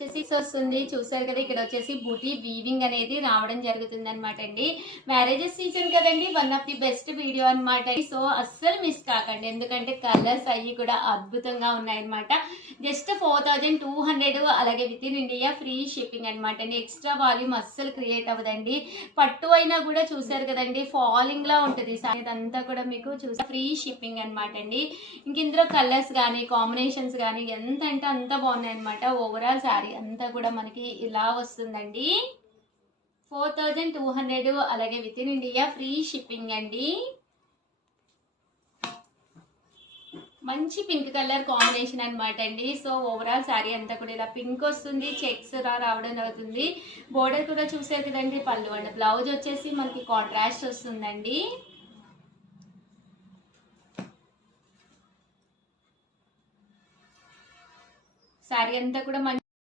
వస్తుంది చూసారు కదా. ఇక్కడ వచ్చేసి బూటీ వీవింగ్ అనేది రావడం జరుగుతుంది అనమాట అండి. మ్యారేజెస్ సీజన్ కదండి, one of the best video అనమాట. సో అస్సలు మిస్ కాకండి, ఎందుకంటే కలర్స్ అవి కూడా అద్భుతంగా ఉన్నాయన్నమాట. జస్ట్ 4200, అలాగే with in India free shipping అనమాట అండి. ఎక్స్ట్రా వాల్యూమ్ అస్సలు క్రియేట్ అవ్వదండి. పట్టు అయినా కూడా చూసారు కదండి, ఫాలింగ్ లా ఉంటుంది. ఇదంతా కూడా మీకు చూసా ఫ్రీ షిప్పింగ్ అనమాట అండి. ఇంక ఇందులో కలర్స్ కానీ కాంబినేషన్స్ కానీ ఎంత అంటే అంత బాగున్నాయి అనమాట. ఓవరాల్ శారీ అంతా కూడా మనకి ఇలా వస్తుందండి. 4200, అలాగే with in India free shipping అండి. మంచి పింక్ కలర్ కాంబినేషన్ అనమాట అండి. సో ఓవరాల్ శారీ అంతా కూడా ఇలా పింక్ వస్తుంది, చెక్స్ రావడం అవుతుంది. బోర్డర్ కూడా చూసారు కదండి, పళ్ళు అండ్ బ్లౌజ్ వచ్చేసి మనకి కాంట్రాస్ట్ వస్తుందండి. శారీ అంతా కూడా